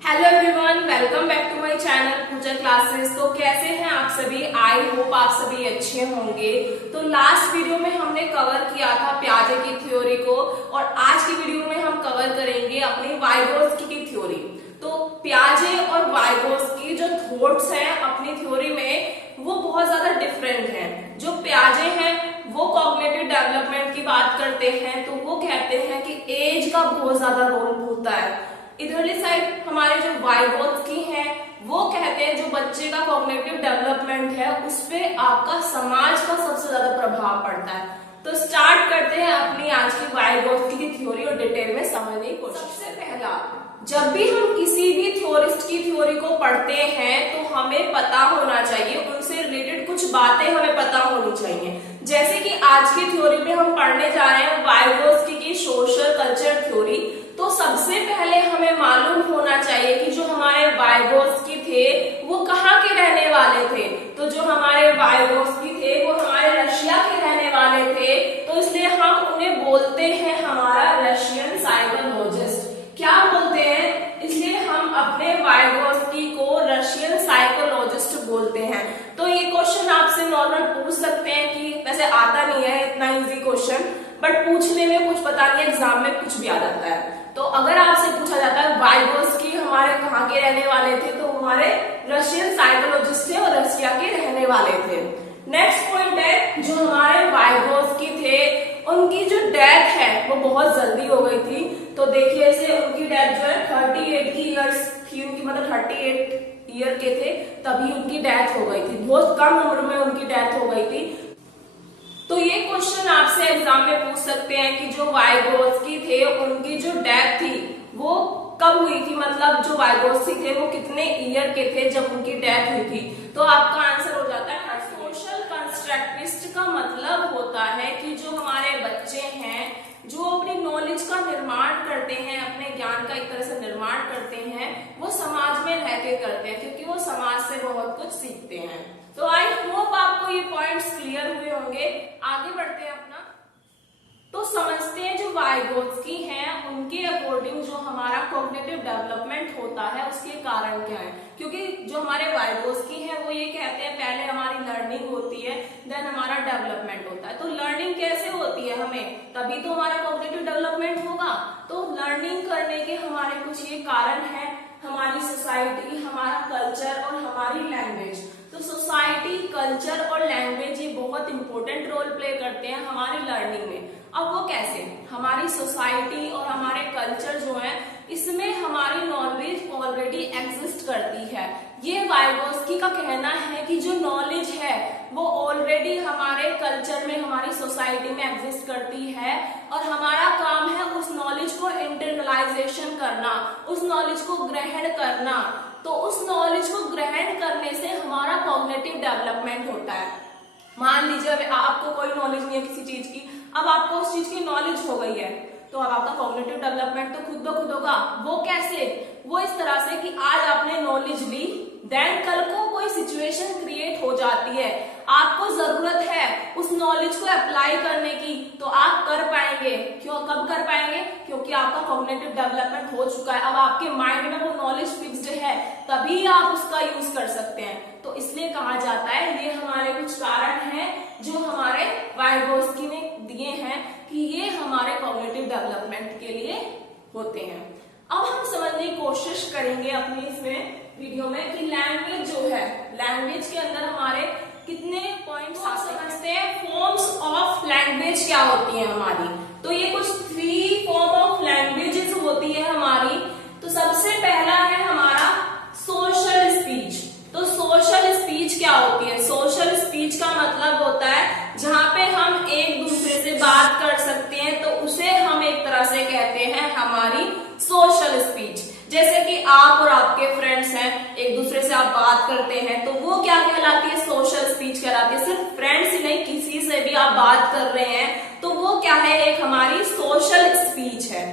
Hello everyone, welcome back to my channel Pooja classes. तो कैसे हैं आप सभी? आई होप आप सभी अच्छे होंगे। तो लास्ट वीडियो में हमने कवर किया था प्याजे की थ्योरी को और आज की वीडियो में हम कवर करेंगे अपनी वाइगोत्स्की की थ्योरी। तो प्याजे और वाइगोत्स्की जो थॉट्स हैं अपनी थ्योरी में वो बहुत ज्यादा डिफरेंट हैं। जो प्याजे हैं वो कॉग्निटिव डेवलपमेंट की बात करते हैं, तो वो कहते हैं कि एज का बहुत ज्यादा रोल होता है। इधरली साइड हमारे जो वाइगोत्स्की हैं वो कहते हैं जो बच्चे का कॉग्निटिव डेवलपमेंट है उस पे आपका समाज का सबसे ज्यादा प्रभाव पड़ता है। तो स्टार्ट करते हैं अपनी आज की वाइगोत्स्की की थ्योरी और डिटेल में समझने की कोशिश। सबसे पहला, जब भी हम किसी भी थ्योरिस्ट की थ्योरी को पढ़ते हैं तो हमें पता होना चाहिए, उनसे रिलेटेड कुछ बातें हमें पता होनी चाहिए। जैसे कि आज की थ्योरी में हम पढ़ने जा रहे हैं वाइगोत्स्की की सोशल कल्चर थ्योरी। तो सबसे पहले हमें मालूम होना चाहिए कि जो हमारे वाइगोत्स्की थे वो कहाँ के रहने वाले थे। तो जो हमारे वाइगोत्स्की थे वो हमारे रशिया के रहने वाले थे, तो इसलिए हम उन्हें बोलते हैं हमारा रशियन साइकोलॉजिस्ट। क्या बोलते हैं? इसलिए हम अपने वाइगोत्स्की को रशियन साइकोलॉजिस्ट बोलते हैं। तो ये क्वेश्चन आपसे नॉर्मल पूछ सकते हैं कि वैसे आता नहीं है इतना इजी क्वेश्चन, बट पूछने में कुछ पता नहीं, एग्जाम में कुछ भी आ जाता है। तो अगर आपसे पूछा जाता है वाइगोत्स्की हमारे कहाँ के रहने वाले थे, तो हमारे रशियन साइकोलॉजिस्ट थे और रशिया के रहने वाले थे। नेक्स्ट पॉइंट है, जो हमारे वाइगोत्स्की थे उनकी जो डेथ है वो बहुत जल्दी हो गई थी। तो देखिए ऐसे उनकी डेथ जो है 38 की ईयर्स थी उनकी, मतलब 38 ईयर के थे तभी उनकी डेथ हो गई थी। बहुत कम उम्र में उनकी डेथ हो गई थी। तो ये क्वेश्चन आपसे एग्जाम में पूछ सकते हैं कि जो वाइगोत्स्की थे उनकी जो डेथ थी वो कब हुई थी, मतलब जो वाइगोत्स्की थे वो कितने ईयर के थे जब उनकी डेथ हुई थी। तो आपका आंसर हो जाता है सोशल कंस्ट्रक्टिविस्ट का मतलब होता है कि जो हमारे बच्चे हैं जो अपनी नॉलेज का निर्माण करते हैं, अपने ज्ञान का एक तरह से निर्माण करते हैं, वो समाज में रह के करते हैं क्योंकि वो समाज से बहुत कुछ सीखते हैं। तो आई होप आपको ये पॉइंट्स क्लियर हुए होंगे। आगे बढ़ते हैं अपना। तो समझते हैं जो वाइगोत्स्की हैं उनके अकॉर्डिंग जो हमारा कॉग्निटिव डेवलपमेंट होता है उसके कारण क्या है। क्योंकि जो हमारे वाइगोत्स्की हैं वो ये कहते हैं पहले हमारी लर्निंग होती है, देन हमारा डेवलपमेंट होता है। तो लर्निंग कैसे होती है हमें, तभी तो हमारा कॉग्निटिव डेवलपमेंट होगा। तो लर्निंग करने के हमारे कुछ ये कारण है, हमारी सोसाइटी, हमारा कल्चर और हमारी लैंग्वेज। तो सोसाइटी, कल्चर और लैंग्वेज ये बहुत इंपॉर्टेंट रोल प्ले करते हैं हमारी लर्निंग में। अब वो कैसे? हमारी सोसाइटी और हमारे कल्चर जो है इसमें हमारी नॉलेज ऑलरेडी एग्जिस्ट करती है। ये वाइगोत्स्की का कहना है कि जो नॉलेज है वो ऑलरेडी हमारे कल्चर में, हमारी सोसाइटी में एग्जिस्ट करती है और हमारा काम है उस नॉलेज को इंटरनलाइजेशन करना, उस नॉलेज को ग्रहण करना। तो उस नॉलेज को ग्रहण करने से हमारा कॉग्निटिव डेवलपमेंट होता है। मान लीजिए अब आपको कोई नॉलेज नहीं है किसी चीज की, अब आपको उस चीज की नॉलेज हो गई है तो अब आपका कॉग्निटिव डेवलपमेंट तो खुद ब खुद होगा। वो कैसे? वो इस तरह से कि आज आपने नॉलेज ली, देन कल को कोई सिचुएशन क्रिएट हो जाती है, आपको जरूरत है उस नॉलेज को अप्लाई करने की, तो आप कर पाएंगे। क्यों? कब कर पाएंगे? क्योंकि आपका कॉग्निटिव डेवलपमेंट हो चुका है, अब आपके माइंड में वो नॉलेज फिक्स्ड है, तभी आप उसका यूज कर सकते हैं। तो इसलिए कहा जाता है, ये हमारे कुछ कारण हैं जो हमारे वाइगोत्स्की ने दिए हैं कि ये हमारे कॉग्निटिव डेवलपमेंट के लिए होते हैं। अब हम समझने की कोशिश करेंगे अपनी इसमें वीडियो में कि लैंग्वेज जो है, लैंग्वेज के अंदर हमारे कितने पॉइंट्स आप समझते हैं। फॉर्म्स ऑफ लैंग्वेज क्या होती है हमारी, तो ये कुछ 3 फॉर्म ऑफ लैंग्वेजेस होती है हमारी। तो सबसे पहला है हमारा सोशल स्पीच। तो सोशल स्पीच क्या होती है? सोशल स्पीच का मतलब होता है जहां पे हम एक दूसरे से बात कर सकते हैं, तो उसे हम एक तरह से कहते हैं हमारी सोशल स्पीच। जैसे कि आप और आपके फ्रेंड्स हैं, एक दूसरे से आप बात करते हैं, तो वो क्या कहलाती है? सोशल स्पीच कहलाती है। सिर्फ फ्रेंड्स ही नहीं, किसी से भी आप बात कर रहे हैं तो वो क्या है? एक हमारी सोशल स्पीच है।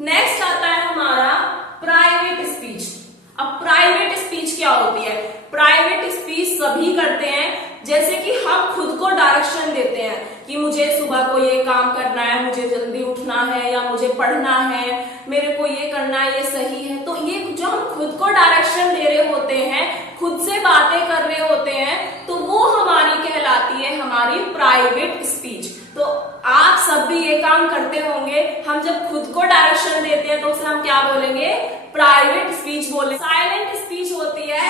नेक्स्ट आता है हमारा प्राइवेट स्पीच। अब प्राइवेट स्पीच क्या होती है? प्राइवेट स्पीच सभी करते हैं, जैसे कि हम खुद को डायरेक्शन देते हैं कि मुझे सुबह को ये काम करना है, मुझे जल्दी उठना है, या मुझे पढ़ना है, मेरे को ये करना है, ये सही है। तो ये जो हम खुद बातें कर रहे होते हैं तो वो हमारी कहलाती है हमारी प्राइवेट स्पीच। तो आप सब भी ये काम करते होंगे, हम जब खुद को डायरेक्शन देते हैं तो उसे हम क्या बोलेंगे, प्राइवेट स्पीच बोले। साइलेंट स्पीच होती है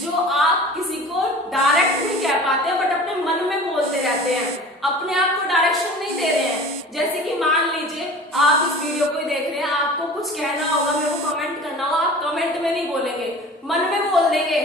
जो आप किसी को डायरेक्ट नहीं कह पाते बट अपने मन में बोलते रहते हैं, अपने आप को डायरेक्शन नहीं दे रहे हैं। जैसे कि मान लीजिए आप इस वीडियो को देख रहे हैं, आपको कुछ कहना होगा, मेरे को कमेंट करना होगा, आप कमेंट में नहीं बोलेंगे, मन में बोल देंगे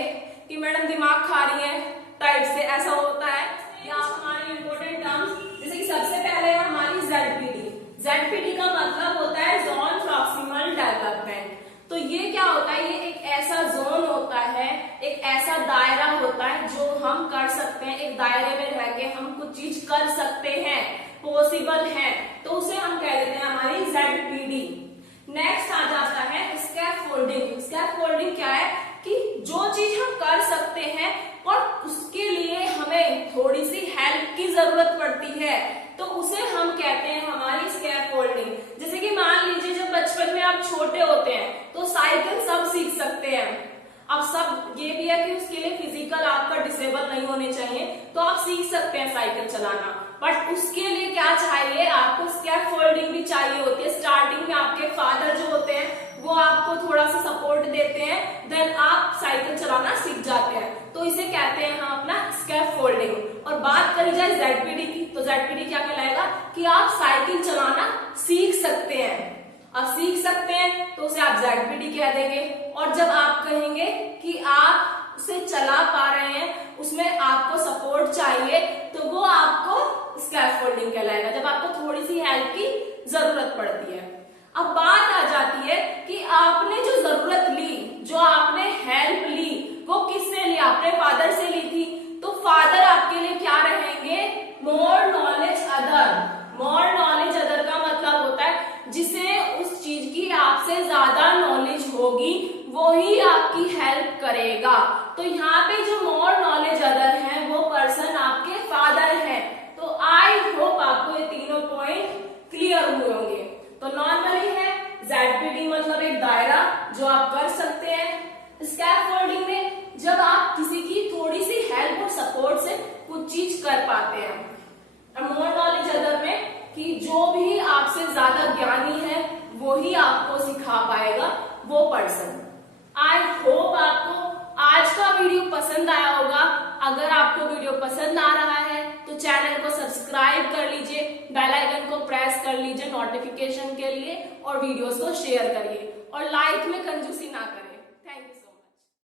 कि मैडम दिमाग खा रही है टाइप से, ऐसा होता है। या हमारे इंपॉर्टेंट टर्म्स, जैसे कि सबसे पहले है हमारी ZPD। ZPD का मतलब होता है जोन प्रॉक्सिमल डेवलपमेंट। तो ये क्या होता है, ये एक ऐसा जोन होता है, एक ऐसा दायरा होता है जो हम कर सकते हैं, एक दायरे में रह के हम कुछ चीज कर सकते हैं, पॉसिबल है, तो उसे हम कह देते हैं हमारी ZPD। नेक्स्ट आ जाता है स्कैफोल्डिंग। स्कैफोल्डिंग क्या है कि जो चीज हम कर सकते हैं और उसके लिए हमें थोड़ी सी हेल्प की जरूरत पड़ती है तो उसे हम कहते हैं हमारी स्कैफोल्डिंग। जैसे कि मान लीजिए जब बचपन में आप छोटे होते हैं तो साइकिल सब सीख सकते हैं। अब सब ये भी है कि उसके लिए फिजिकल आपका डिसेबल नहीं होने चाहिए, तो आप सीख सकते हैं साइकिल चलाना, बट उसके लिए क्या चाहिए, आपको स्कैफोल्डिंग भी चाहिए होती है। स्टार्टिंग में आपके फादर जो होते हैं वो आपको थोड़ा सा सपोर्ट देते हैं, देन आप साइकिल चलाना सीख जाते हैं, तो इसे कहते हैं हम अपना स्कैफोल्डिंग। और बात करी जाए ZPD की, तो ZPD क्या कहलाएगा कि आप साइकिल चलाना सीख सकते हैं। अब सीख सकते हैं तो उसे आप ZPD कह देंगे, और जब आप कहेंगे कि आप उसे चला पा रहे हैं, उसमें आपको सपोर्ट चाहिए, तो वो आपको स्कैफोल्डिंग कहलाएगा, जब आपको थोड़ी सी हेल्प की जरूरत पड़ती है। अब बात आ जाती है कि आपने जो जरूरत ली, जो आपने हेल्प ली, वो किससे ली, आपने फादर से ली थी, तो फादर आपके लिए क्या रहेंगे, more knowledge other. More knowledge other का मतलब होता है जिसे उस चीज की आपसे ज्यादा नॉलेज होगी वो ही आपकी हेल्प करेगा। तो यहाँ पे जो मोर नॉलेज अदर है वो पर्सन आपके फादर है। तो आई होप आपको ये तीनों पॉइंट क्लियर हुए होंगे। तो नॉर्मली है ZPD मतलब एक दायरा जो आप कर सकते हैं। स्कैफोल्डिंग में जब आप किसी की थोड़ी सी हेल्प और सपोर्ट से कुछ चीज कर पाते हैं। मोर नॉलेज अदर में कि जो भी आपसे ज्यादा ज्ञानी है वो ही आपको सिखा पाएगा, वो पर्सन। आई होप आपको आज का वीडियो पसंद आया होगा। अगर आपको वीडियो पसंद आ रहा है तो चैनल को सब्सक्राइब कर लीजिए, बेल आइकन को प्रेस कर लीजिए नोटिफिकेशन के लिए, और वीडियोस को शेयर करिए, और लाइक में कंजूसी ना